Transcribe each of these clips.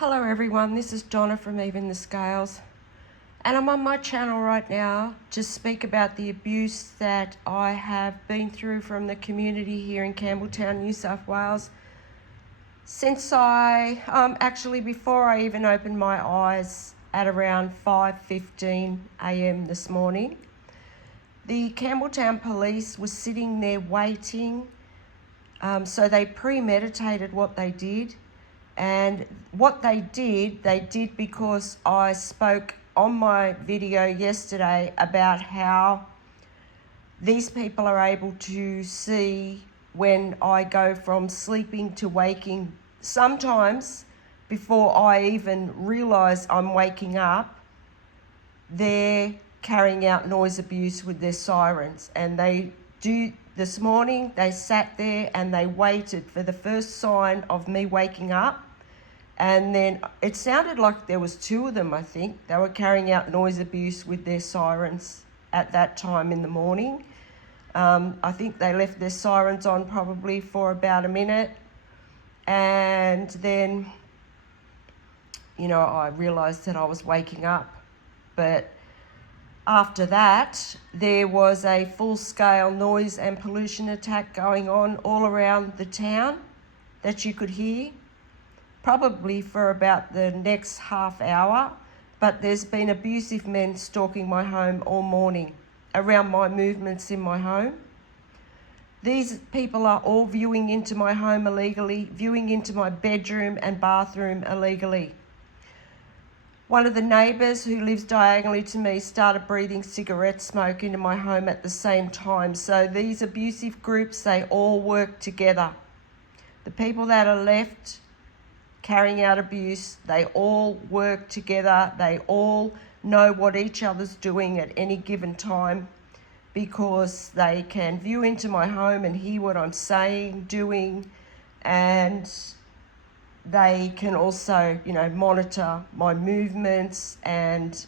Hello everyone, this is Donna from Even the Scales, and I'm on my channel right now to speak about the abuse that I have been through from the community here in Campbelltown, New South Wales, since actually before I even opened my eyes at around 5:15 a.m. this morning. The Campbelltown police was sitting there waiting, so they premeditated what they did. And what they did because I spoke on my video yesterday about how these people are able to see when I go from sleeping to waking. Sometimes before I even realise I'm waking up, they're carrying out noise abuse with their sirens. And they do. This morning they sat there and they waited for the first sign of me waking up. And then it sounded like there was two of them, I think. They were carrying out noise abuse with their sirens at that time in the morning. I think they left their sirens on probably for about a minute. And then, I realised that I was waking up. But after that, there was a full-scale noise and pollution attack going on all around the town that you could hear. Probably for about the next half hour, but there's been abusive men stalking my home all morning around my movements in my home. These people are all viewing into my home illegally, viewing into my bedroom and bathroom illegally. One of the neighbours who lives diagonally to me started breathing cigarette smoke into my home at the same time. So these abusive groups, they all work together. The people that are left carrying out abuse, they all work together. They all know what each other's doing at any given time because they can view into my home and hear what I'm saying, doing, and they can also, monitor my movements. And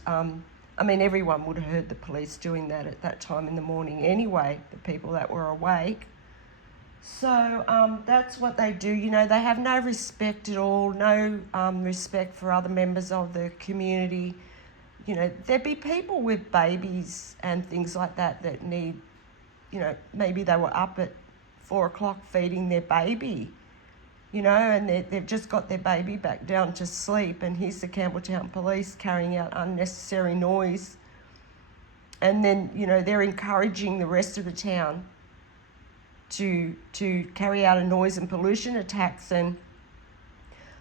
everyone would have heard the police doing that at that time in the morning anyway, the people that were awake. So that's what they do. They have no respect at all, no respect for other members of the community. There'd be people with babies and things like that need, maybe they were up at 4 o'clock feeding their baby, and they've just got their baby back down to sleep, and here's the Campbelltown police carrying out unnecessary noise. And then, they're encouraging the rest of the town to carry out a noise and pollution attacks. And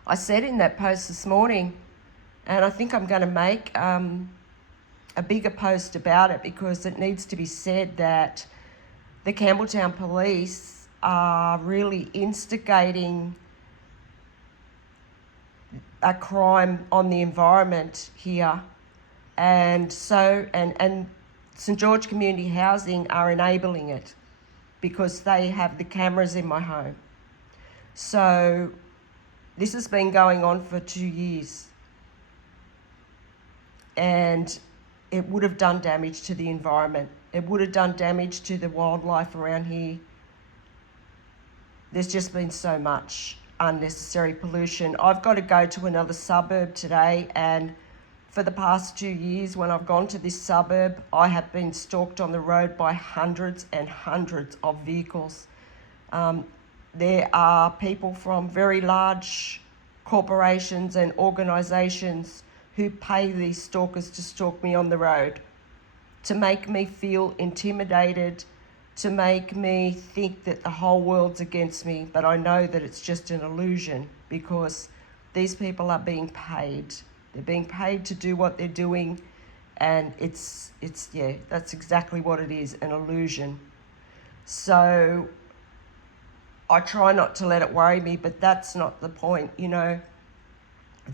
I said in that post this morning, and I think I'm going to make a bigger post about it because it needs to be said that the Campbelltown police are really instigating a crime on the environment here. And St George Community Housing are enabling it, because they have the cameras in my home. So this has been going on for 2 years. And it would have done damage to the environment. It would have done damage to the wildlife around here. There's just been so much unnecessary pollution. I've got to go to another suburb today, and for the past 2 years, when I've gone to this suburb, I have been stalked on the road by hundreds and hundreds of vehicles. There are people from very large corporations and organisations who pay these stalkers to stalk me on the road, to make me feel intimidated, to make me think that the whole world's against me. But I know that it's just an illusion because these people are being paid. They're being paid to do what they're doing, and it's that's exactly what it is, an illusion. So I try not to let it worry me, but that's not the point.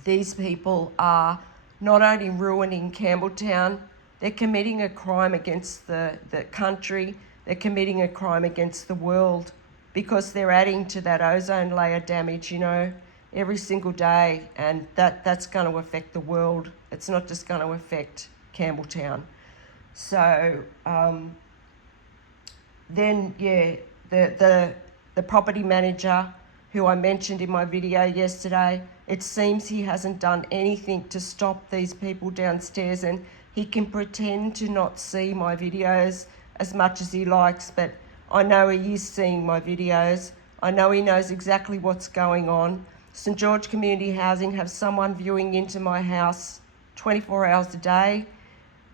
These people are not only ruining Campbelltown, they're committing a crime against the country, they're committing a crime against the world, because they're adding to that ozone layer damage, every single day, and that's going to affect the world. It's not just going to affect Campbelltown. So the property manager who I mentioned in my video yesterday, It seems he hasn't done anything to stop these people downstairs, and he can pretend to not see my videos as much as he likes, but I know he is seeing my videos. I know he knows exactly what's going on. St George Community Housing have someone viewing into my house 24 hours a day,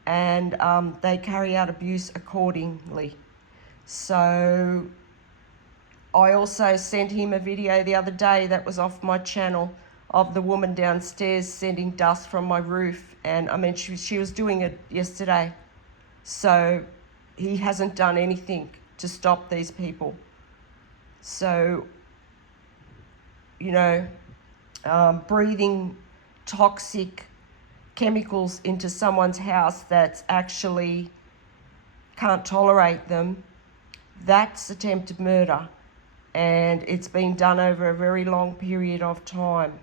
and they carry out abuse accordingly. So I also sent him a video the other day that was off my channel of the woman downstairs sending dust from my roof, and I mean she was doing it yesterday. So he hasn't done anything to stop these people. So, you know, breathing toxic chemicals into someone's house that's actually can't tolerate them, that's attempted murder, and it's been done over a very long period of time.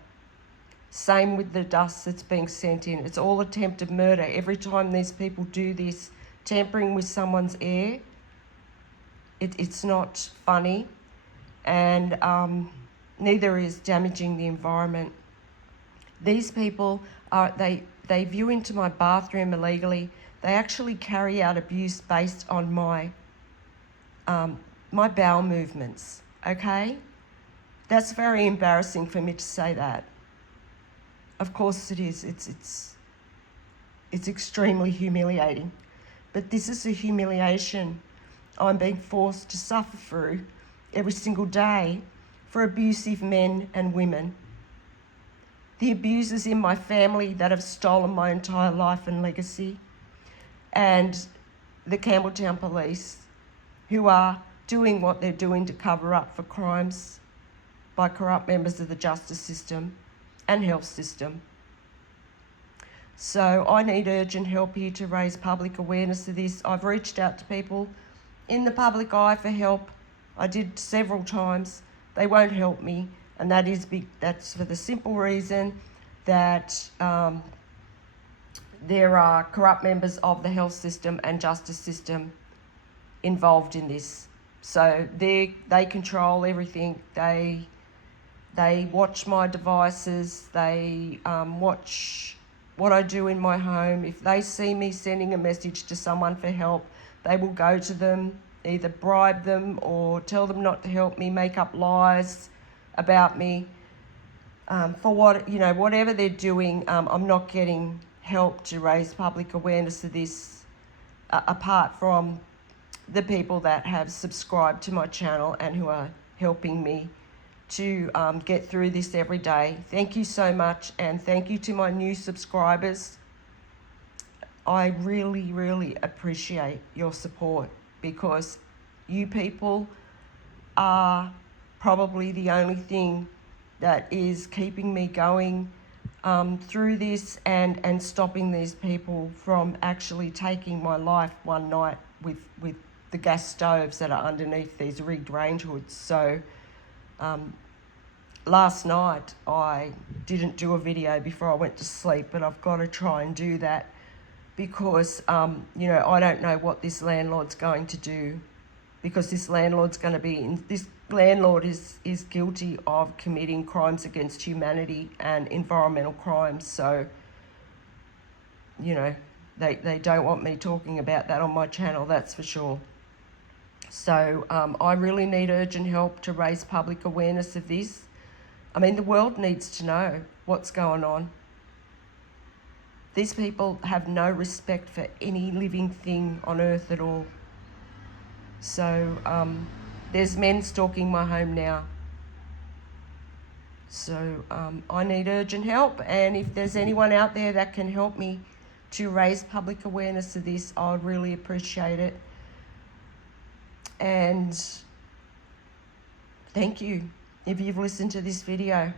Same with the dust that's being sent in. It's all attempted murder. Every time these people do this, tampering with someone's air, it's not funny, and neither is damaging the environment. These people they view into my bathroom illegally. They actually carry out abuse based on my bowel movements, okay? That's very embarrassing for me to say that. Of course it is. It's extremely humiliating. But this is a humiliation I'm being forced to suffer through every single day for abusive men and women. The abusers in my family that have stolen my entire life and legacy, and the Campbelltown police who are doing what they're doing to cover up for crimes by corrupt members of the justice system and health system. So I need urgent help here to raise public awareness of this. I've reached out to people in the public eye for help. I did several times. They won't help me, and that's for the simple reason that there are corrupt members of the health system and justice system involved in this. So they control everything. They watch my devices. They watch what I do in my home. If they see me sending a message to someone for help, they will go to them, either bribe them or tell them not to help me, make up lies about me. For whatever they're doing, I'm not getting help to raise public awareness of this, apart from the people that have subscribed to my channel and who are helping me to get through this every day. Thank you so much, and thank you to my new subscribers. I really, really appreciate your support, because you people are probably the only thing that is keeping me going through this and stopping these people from actually taking my life one night with the gas stoves that are underneath these rigged range hoods. So last night I didn't do a video before I went to sleep, but I've got to try and do that, because I don't know what this landlord's going to do, because this landlord is guilty of committing crimes against humanity and environmental crimes. So they don't want me talking about that on my channel, that's for sure. So I really need urgent help to raise public awareness of this. I mean, the world needs to know what's going on. These people have no respect for any living thing on earth at all. So there's men stalking my home now. So I need urgent help, and if there's anyone out there that can help me to raise public awareness of this, I would really appreciate it. And thank you if you've listened to this video.